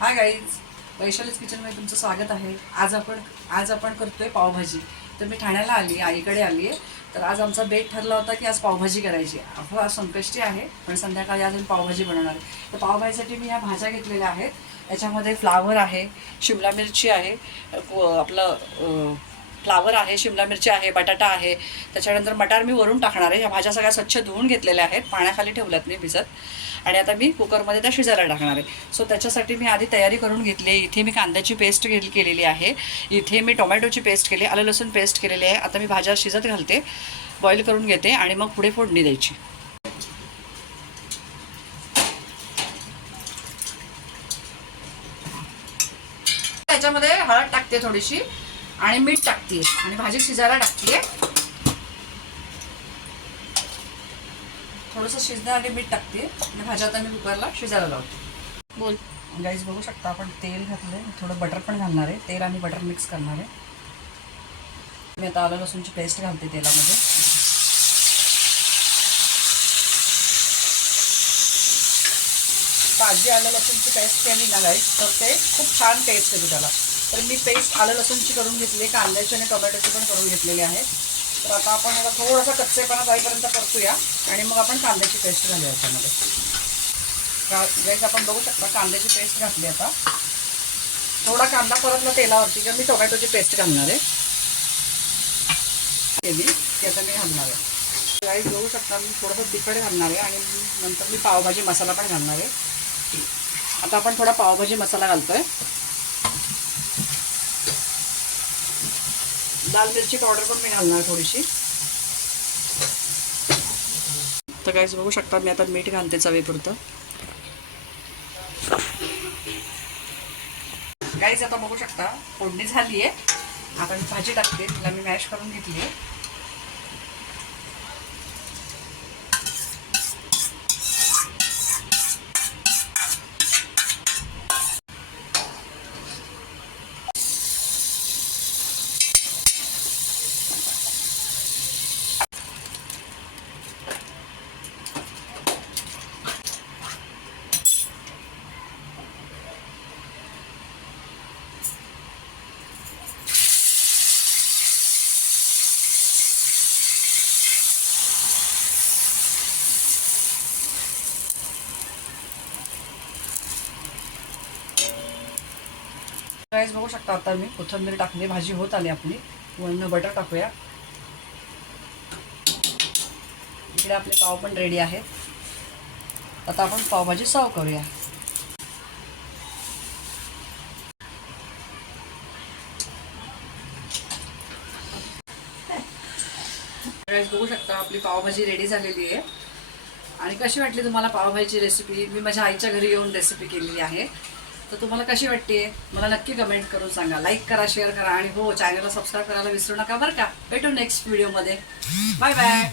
Hi guys, Vaishali's किचनमध्ये तुमचं स्वागत आहे. आज आपण करतोय पावभाजी. तर मी ठाण्याला आली, आईकडे आली आहे. तर आज आमचा बेट ठरला होता की आज पावभाजी करायची. आपलं आज संकष्टी आहे, पण संध्याकाळी अजून पावभाजी बनवणार आहे. तर पावभाजीसाठी मी ह्या भाज्या घेतलेल्या आहेत. याच्यामध्ये फ्लावर आहे, शिमला मिरची आहे, फ्लावर आहे, शिमला मिरची आहे, बटाटा आहे. त्याच्यानंतर मटार मी वरून टाकणार आहे. ह्या भाज्या सगळ्या स्वच्छ धुवून घेतलेल्या आहेत, पाण्याखाली ठेवल्यात मी भिजत. आणि आता मी कुकरमध्ये त्या शिजायला टाकणार आहे. सो त्याच्यासाठी मी आधी तयारी करून घेतली आहे. इथे मी कांद्याची पेस्ट केलेली आहे, इथे मी टोमॅटोची पेस्ट केली, आलं लसूण पेस्ट केलेली आहे. आता मी भाज्या शिजत घालते, बॉईल करून घेते आणि मग पुढे फोडणी द्यायची. त्याच्यामध्ये हळद टाकते थोडीशी आणि मीठ टाकते आणि भाजी शिजायला टाकते. थोडंसं शिजण्याआधी मीठ टाकते आणि भाज्या आता मी कुकरला शिजायला लावते. बोल गाईज, बघू शकता आपण तेल घातलंय, थोडं बटर पण घालणार आहे. तेल आणि बटर मिक्स करणार आहे. मी आता आलं लसूणची पेस्ट घालते तेलामध्ये. ताजी आलं लसूणची पेस्ट केली ना गाईज, तर ते खूप छान टेस्ट येते त्याला. तर मी पेस्ट आलं लसूणची करून घेतली, कांद्याची आणि टोमॅटोची पण करून घेतलेली आहे. तर आता आपण याला थोडासा कच्चेपणा जाईपर्यंत परतूया आणि मग आपण कांद्याची पेस्ट घालूया याच्यामध्ये. गाईज, आपण बघू शकता कांद्याची पेस्ट घातली. आता थोडा कांदा परतला तेलावरती की मी टोमॅटोची पेस्ट घालणार आहे. केली ती आता मी घालणार आहे. गाईज, बघू शकता मी थोडंसं तिखट घालणार आहे आणि नंतर मी पावभाजी मसाला पण घालणार आहे. आता आपण थोडा पावभाजी मसाला घालतोय. लाल मिरची पावडर पण मी घालणार थोडीशी. तर गाईज, बघू शकता मी आता मीठ घालते चवीपुरतं. गाईज, आता बघू शकता फोडणी झाली आहे. आता मी भाजी टाकते, तिला मी मॅश करून घेतली आहे. गाईज, बघू शकता आता मी कोथिंबीर टाकली, भाजी होत आली आपली. वरून बटर टाकूया. इकडे आपले पाव पण रेडी आहेत. आता आपण पावभाजी सर्व करूया. गाईज, बघू शकता आपली पावभाजी रेडी झालेली आहे. आणि कशी वाटली तुम्हाला पावभाजीची रेसिपी? मी माझ्या आईच्या घरी येऊन रेसिपी केलेली आहे. तर तुम्हाला कशी वाटते मला नक्की कमेंट करून सांगा. लाईक करा, शेअर करा आणि हो, चॅनलला सबस्क्राईब करायला विसरू नका बरं का. भेटू नेक्स्ट व्हिडिओमध्ये. Bye bye.